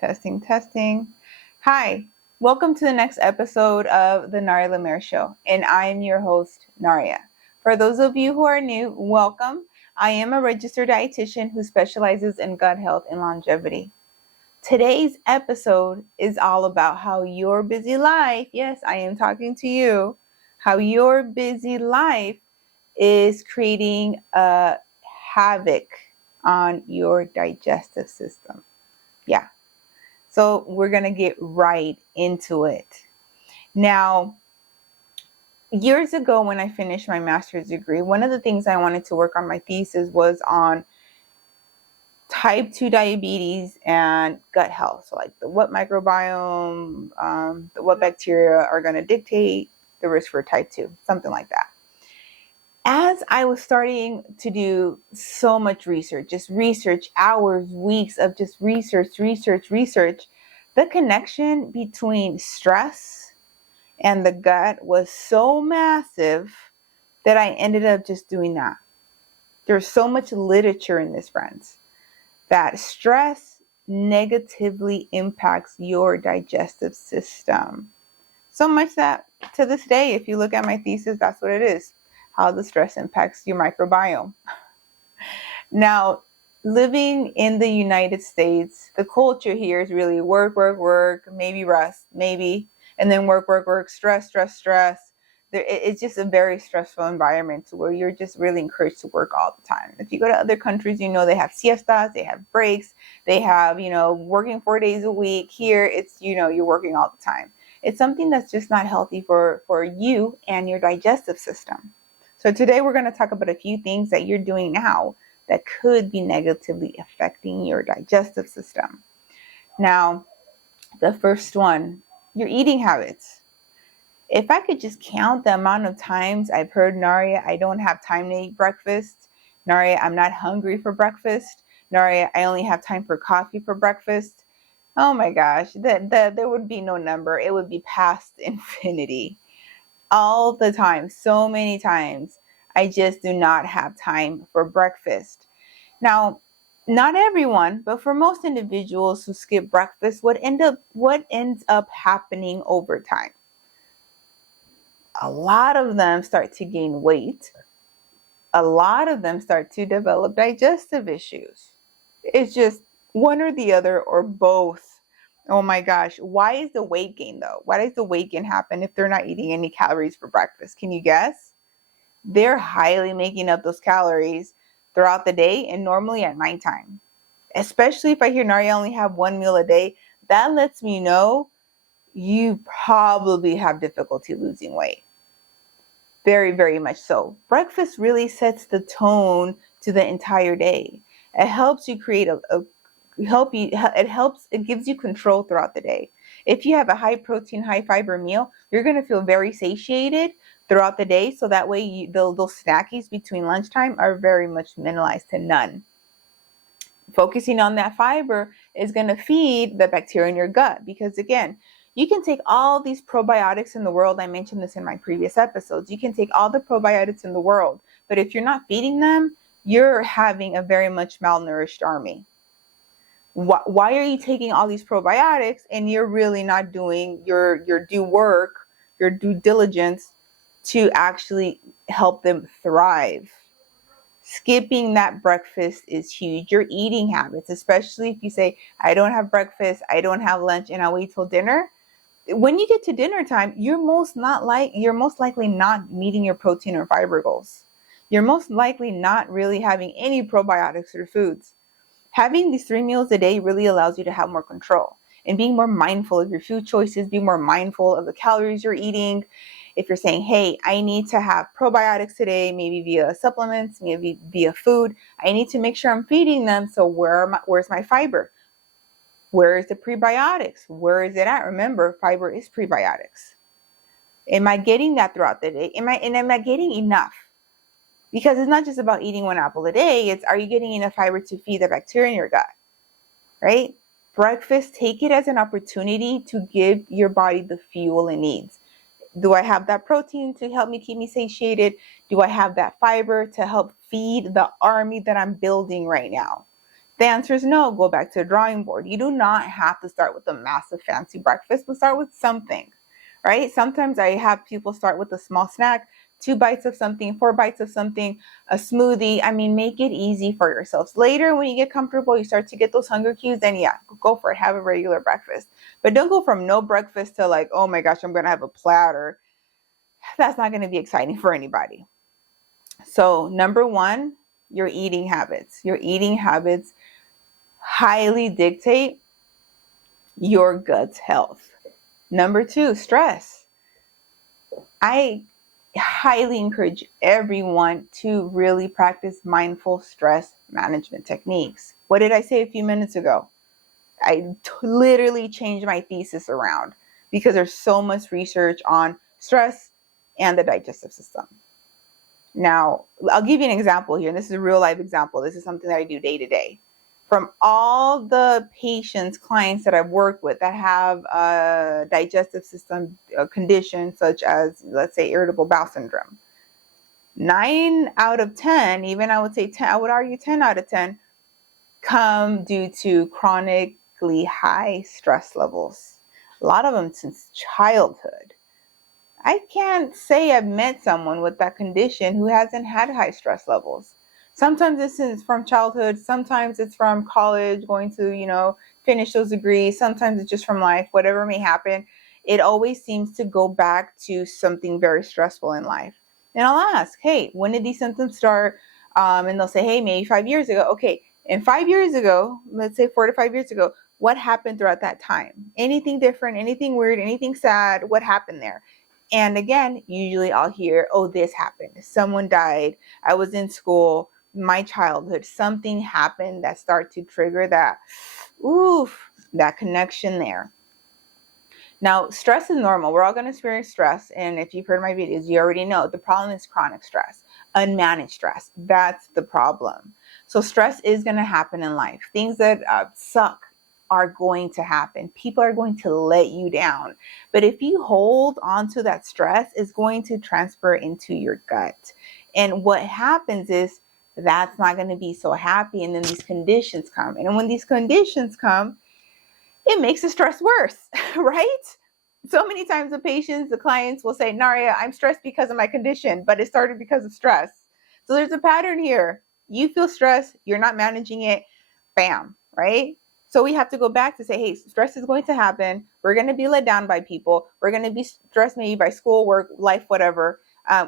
Testing, testing. Hi, welcome to the next episode of the Naria Lemaire Show, and I am your host, Naria. For those of you who are new, welcome. I am a registered dietitian who specializes in gut health and longevity. Today's episode is all about how your busy life, yes, I am talking to you, how your busy life is creating a havoc on your digestive system. Yeah. So we're going to get right into it. Now, years ago when I finished my master's degree, one of the things I wanted to work on my thesis was on type 2 diabetes and gut health. So like what microbiome, what bacteria are going to dictate the risk for type 2, something like that. As I was starting to do so much research, just research, hours, weeks of just research, the connection between stress and the gut was so massive that I ended up just doing that. There's so much literature in this, friends, that stress negatively impacts your digestive system. So much that to this day, if you look at my thesis, that's what it is. How the stress impacts your microbiome. Now, living in the United States, the culture here is really work, maybe rest, maybe, and then work, stress. It's just a very stressful environment where you're just really encouraged to work all the time. If you go to other countries, they have siestas, they have breaks, they have, working 4 days a week. Here, it's, you're working all the time. It's something that's just not healthy for you and your digestive system. So today we're going to talk about a few things that you're doing now that could be negatively affecting your digestive system. Now, the first one, your eating habits. If I could just count the amount of times I've heard, Naria, I don't have time to eat breakfast. Naria, I'm not hungry for breakfast. Naria, I only have time for coffee for breakfast. Oh my gosh, there would be no number. It would be past infinity. All the time, so many times, I just do not have time for breakfast. Now, not everyone, but for most individuals who skip breakfast, what ends up happening over time? A lot of them start to gain weight. A lot of them start to develop digestive issues. It's just one or the other or both. Oh my gosh. Why is the weight gain though? Why does the weight gain happen if they're not eating any calories for breakfast? Can you guess? They're highly making up those calories throughout the day and normally at nighttime. Especially if I hear, Naria, only have one meal a day, that lets me know you probably have difficulty losing weight. Very, very much so. Breakfast really sets the tone to the entire day. It helps you create it gives you control throughout the day. If you have a high protein, high fiber meal, you're going to feel very satiated throughout the day. So that way those snackies between lunchtime are very much minimalized to none. Focusing on that fiber is going to feed the bacteria in your gut because, again, you can take all these probiotics in the world. I mentioned this in my previous episodes. You can take all the probiotics in the world, but if you're not feeding them, you're having a very much malnourished army. Why are you taking all these probiotics and you're really not doing your due work, your due diligence to actually help them thrive? Skipping that breakfast is huge. Your eating habits, especially if you say, I don't have breakfast, I don't have lunch, and I'll wait till dinner. When you get to dinner time, you're most likely not meeting your protein or fiber goals. You're most likely not really having any probiotics or foods. Having these 3 meals a day really allows you to have more control and being more mindful of your food choices, be more mindful of the calories you're eating. If you're saying, hey, I need to have probiotics today, maybe via supplements, maybe via food, I need to make sure I'm feeding them. So where's my fiber? Where is the prebiotics? Where is it at? Remember, fiber is prebiotics. Am I getting that throughout the day? Am I getting enough? Because it's not just about eating 1 apple a day. It's, are you getting enough fiber to feed the bacteria in your gut, right? Breakfast, take it as an opportunity to give your body the fuel it needs. Do I have that protein to help me keep me satiated? Do I have that fiber to help feed the army that I'm building right now? The answer is no. Go back to the drawing board. You do not have to start with a massive fancy breakfast, but start with something, right? Sometimes I have people start with a small snack, 2 bites of something, 4 bites of something, a smoothie. I mean, make it easy for yourselves. Later, when you get comfortable, you start to get those hunger cues, then yeah, go for it. Have a regular breakfast. But don't go from no breakfast to like, oh my gosh, I'm going to have a platter. That's not going to be exciting for anybody. So number 1, your eating habits. Your eating habits highly dictate your gut's health. Number 2, stress. I highly encourage everyone to really practice mindful stress management techniques. What did I say a few minutes ago? I literally changed my thesis around because there's so much research on stress and the digestive system. Now, I'll give you an example here, and this is a real life example. This is something that I do day to day. From all the patients, clients that I've worked with that have a digestive system condition such as, let's say, irritable bowel syndrome, 9 out of 10, even I would say 10, I would argue 10 out of 10, come due to chronically high stress levels. A lot of them since childhood. I can't say I've met someone with that condition who hasn't had high stress levels. Sometimes this is from childhood. Sometimes it's from college, going to, finish those degrees. Sometimes it's just from life, whatever may happen. It always seems to go back to something very stressful in life. And I'll ask, hey, when did these symptoms start? And they'll say, hey, maybe 5 years ago. Okay, and 5 years ago, let's say 4 to 5 years ago, what happened throughout that time? Anything different, anything weird, anything sad? What happened there? And again, usually I'll hear, oh, this happened. Someone died. I was in school. My childhood. Something happened that started to trigger that connection there. Now, stress is normal. We're all going to experience stress. And if you've heard my videos, you already know the problem is chronic stress, unmanaged stress. That's the problem. So stress is going to happen in life. Things that suck are going to happen. People are going to let you down. But if you hold on to that stress, it's going to transfer into your gut. And what happens is that's not going to be so happy. And then these conditions come. And when these conditions come, it makes the stress worse, right? So many times the clients will say, Naria, I'm stressed because of my condition, but it started because of stress. So there's a pattern here. You feel stress, you're not managing it, bam, right? So we have to go back to say, hey, stress is going to happen. We're going to be let down by people. We're going to be stressed maybe by school, work, life, whatever.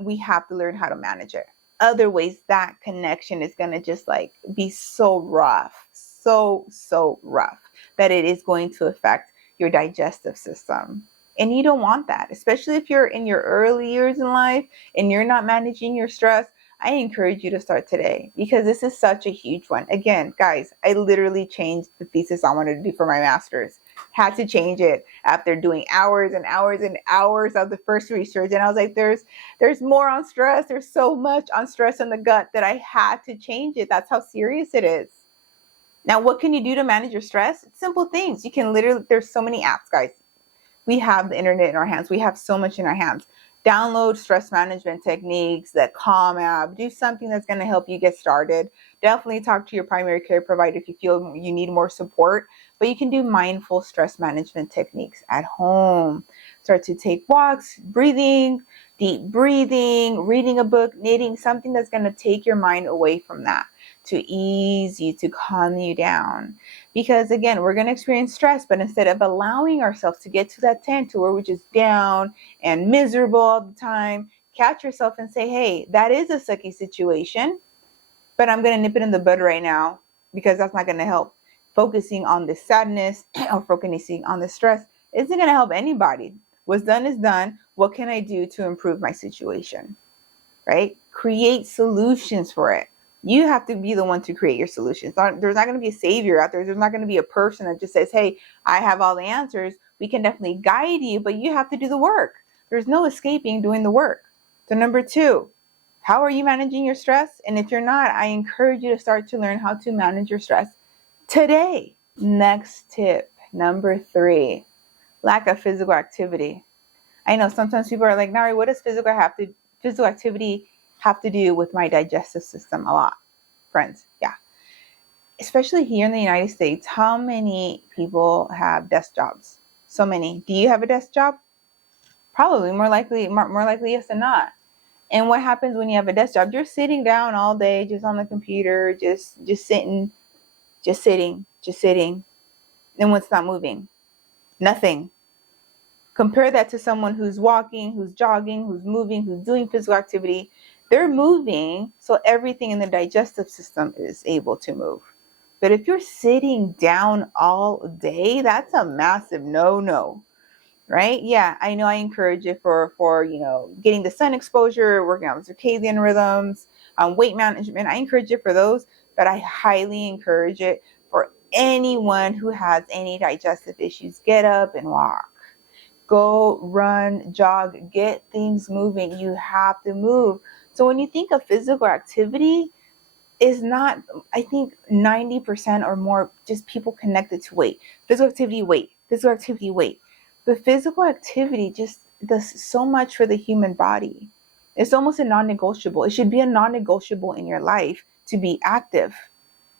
We have to learn how to manage it. Other ways, that connection is going to just like be so rough, so rough that it is going to affect your digestive system. And you don't want that, especially if you're in your early years in life and you're not managing your stress. I encourage you to start today because this is such a huge one. Again, guys, I literally changed the thesis I wanted to do for my master's. Had to change it after doing hours and hours and hours of the first research. And I was like, there's more on stress. There's so much on stress in the gut that I had to change it. That's how serious it is. Now, what can you do to manage your stress? It's simple things. You can there's so many apps, guys. We have the internet in our hands. We have so much in our hands. Download stress management techniques, the Calm app. Do something that's going to help you get started. Definitely talk to your primary care provider if you feel you need more support. But you can do mindful stress management techniques at home. Start to take walks, deep breathing, reading a book, knitting, something that's going to take your mind away from that, to ease you, to calm you down. Because again, we're going to experience stress, but instead of allowing ourselves to get to that 10 to where we're just down and miserable all the time, catch yourself and say, hey, that is a sucky situation, but I'm going to nip it in the bud right now because that's not going to help. Focusing on the sadness or focusing on the stress isn't going to help anybody. What's done is done. What can I do to improve my situation? Right? Create solutions for it. You have to be the one to create your solutions. There's not going to be a savior out there. There's not going to be a person that just says, hey, I have all the answers. We can definitely guide you, but you have to do the work. There's no escaping doing the work. So number 2, how are you managing your stress? And if you're not, I encourage you to start to learn how to manage your stress today. Next tip, number 3, lack of physical activity. I know sometimes people are like, Nari, what does physical activity have to do with my digestive system? A lot, friends. Yeah. especially here in the United States, how many people have desk jobs? So many. Do you have a desk job? Probably more likely yes than not. And what happens when you have a desk job? You're sitting down all day, just on the computer, just sitting, just sitting. And what's not moving? Nothing. Compare that to someone who's walking, who's jogging, who's moving, who's doing physical activity. They're moving, so everything in the digestive system is able to move. But if you're sitting down all day, that's a massive no-no, right? Yeah, I know I encourage it for getting the sun exposure, working on circadian rhythms, weight management. I encourage it for those, but I highly encourage it for anyone who has any digestive issues. Get up and walk. Go run, jog, get things moving. You have to move. So when you think of physical activity, is not, I think 90% or more just people connected to weight. Physical activity, weight. Physical activity, weight. But physical activity just does so much for the human body. It's almost a non-negotiable. It should be a non-negotiable in your life to be active.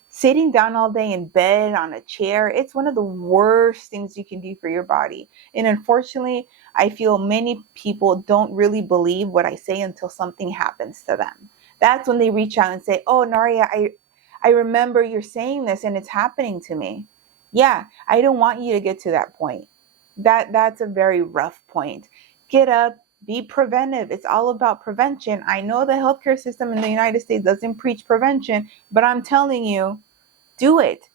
Sitting down all day in bed on a chair, it's one of the worst things you can do for your body. And unfortunately, I feel many people don't really believe what I say until something happens to them. That's when they reach out and say, "Oh, Naria, I remember you're saying this and it's happening to me." Yeah, I don't want you to get to that point. That's a very rough point. Get up, be preventive. It's all about prevention. I know the healthcare system in the United States doesn't preach prevention, but I'm telling you, do it.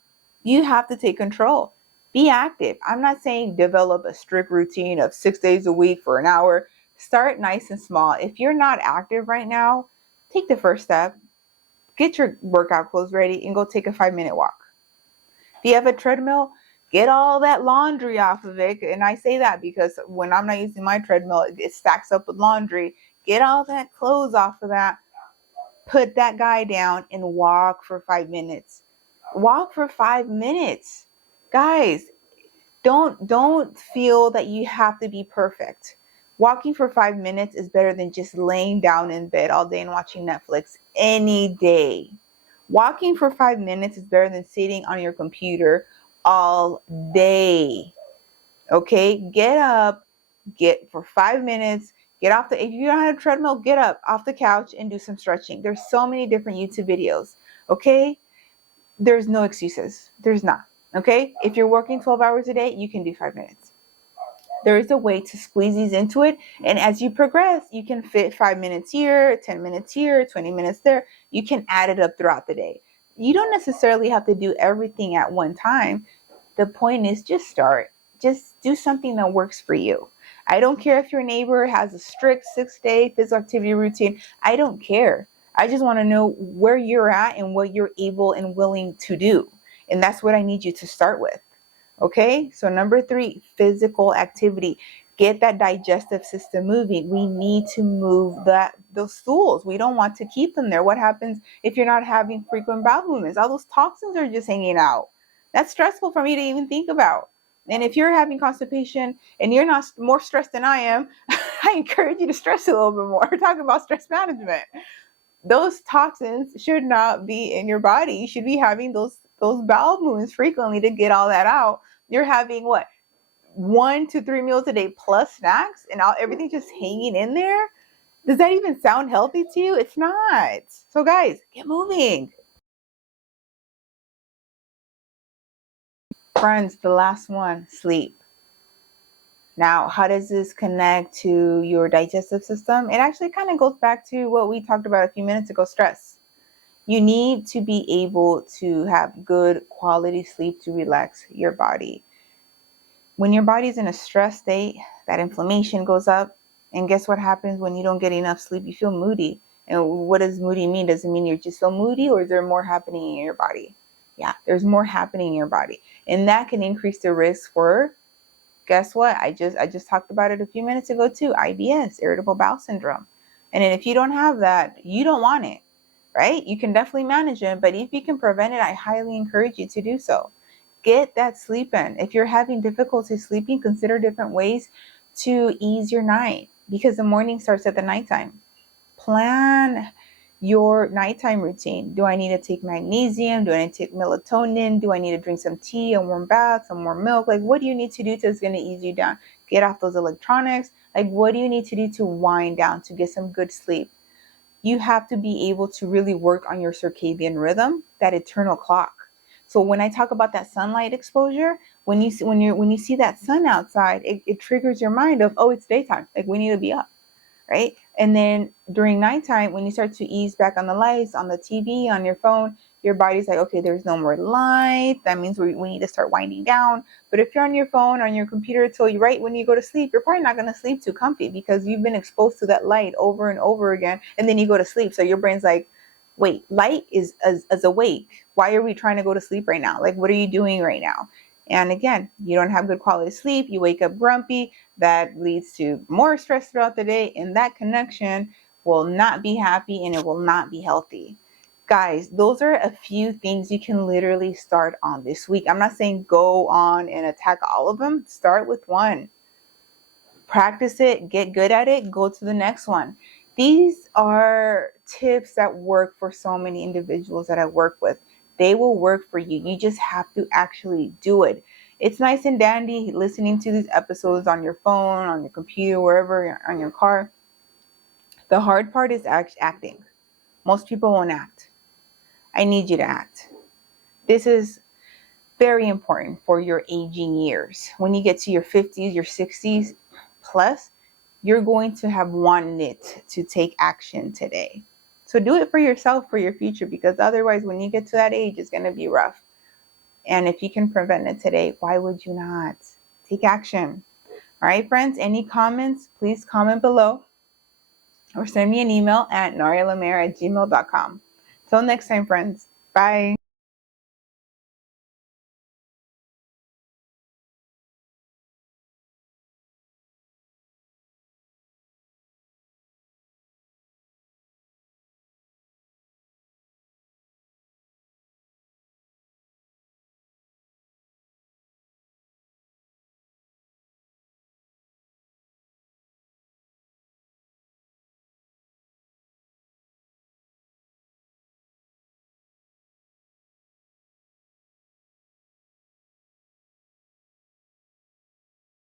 You have to take control. Be active. I'm not saying develop a strict routine of 6 days a week for an hour. Start nice and small. If you're not active right now, take the first step. Get your workout clothes ready and go take a 5-minute walk. If you have a treadmill, get all that laundry off of it. And I say that because when I'm not using my treadmill, it stacks up with laundry. Get all that clothes off of that. Put that guy down and walk for 5 minutes. Walk for 5 minutes. Guys, don't feel that you have to be perfect. Walking for 5 minutes is better than just laying down in bed all day and watching Netflix any day. Walking for 5 minutes is better than sitting on your computer all day. Okay? Get up, get for 5 minutes, get off if you don't have a treadmill, get up off the couch and do some stretching. There's so many different YouTube videos. Okay? There's no excuses. There's not. Okay? If you're working 12 hours a day, you can do 5 minutes. There is a way to squeeze these into it. And as you progress, you can fit 5 minutes here, 10 minutes here, 20 minutes there. You can add it up throughout the day. You don't necessarily have to do everything at one time. The point is just start. Just do something that works for you. I don't care if your neighbor has a strict 6-day physical activity routine. I don't care. I just want to know where you're at and what you're able and willing to do. And that's what I need you to start with. Okay, so number 3, physical activity. Get that digestive system moving. We need to move those stools. We don't want to keep them there. What happens if you're not having frequent bowel movements? All those toxins are just hanging out. That's stressful for me to even think about. And if you're having constipation and you're not more stressed than I am, I encourage you to stress a little bit more. We're talking about stress management. Those toxins should not be in your body. You should be having those bowel movements frequently to get all that out. You're having what, 1 to 3 meals a day plus snacks and everything just hanging in there? Does that even sound healthy to you? It's not. So guys, get moving. Friends, the last one, sleep. Now, how does this connect to your digestive system? It actually kind of goes back to what we talked about a few minutes ago, stress. You need to be able to have good quality sleep to relax your body. When your body's in a stress state, that inflammation goes up. And guess what happens when you don't get enough sleep? You feel moody. And what does moody mean? Does it mean you're just so moody, or is there more happening in your body? Yeah, there's more happening in your body. And that can increase the risk for, guess what? I just talked about it a few minutes ago too. IBS, irritable bowel syndrome. And then if you don't have that, you don't want it, right? You can definitely manage it, but if you can prevent it, I highly encourage you to do so. Get that sleep in. If you're having difficulty sleeping, consider different ways to ease your night, because the morning starts at the nighttime. Plan your nighttime routine. Do I need to take magnesium? Do I need to take melatonin? Do I need to drink some tea, a warm bath, some more milk? Like, what do you need to do that's going to ease you down? Get off those electronics. Like, what do you need to do to wind down, to get some good sleep? You have to be able to really work on your circadian rhythm, that eternal clock. So when I talk about that sunlight exposure, when you see that sun outside, it triggers your mind of, oh, it's daytime. Like, we need to be up, right? And then during nighttime, when you start to ease back on the lights, on the TV, on your phone, your body's like, okay, there's no more light. That means we need to start winding down. But if you're on your phone, on your computer till you right when you go to sleep, you're probably not going to sleep too comfy because you've been exposed to that light over and over again. And then you go to sleep. So your brain's like, wait, light is as awake. Why are we trying to go to sleep right now? Like, what are you doing right now? And again, you don't have good quality sleep. You wake up grumpy. That leads to more stress throughout the day. And that connection will not be happy and it will not be healthy. Guys, those are a few things you can literally start on this week. I'm not saying go on and attack all of them. Start with one. Practice it, get good at it, go to the next one. These are tips that work for so many individuals that I work with. They will work for you. You just have to actually do it. It's nice and dandy listening to these episodes on your phone, on your computer, wherever, on your car. The hard part is acting. Most people won't act. I need you to act. This is very important for your aging years. When you get to your 50s, your 60s plus, you're going to have wanted to take action today. So do it for yourself, for your future, because otherwise when you get to that age, it's going to be rough. And if you can prevent it today, why would you not? Take action. All right, friends, any comments, please comment below or send me an email at narialamer@gmail.com. Till next time, friends. Bye.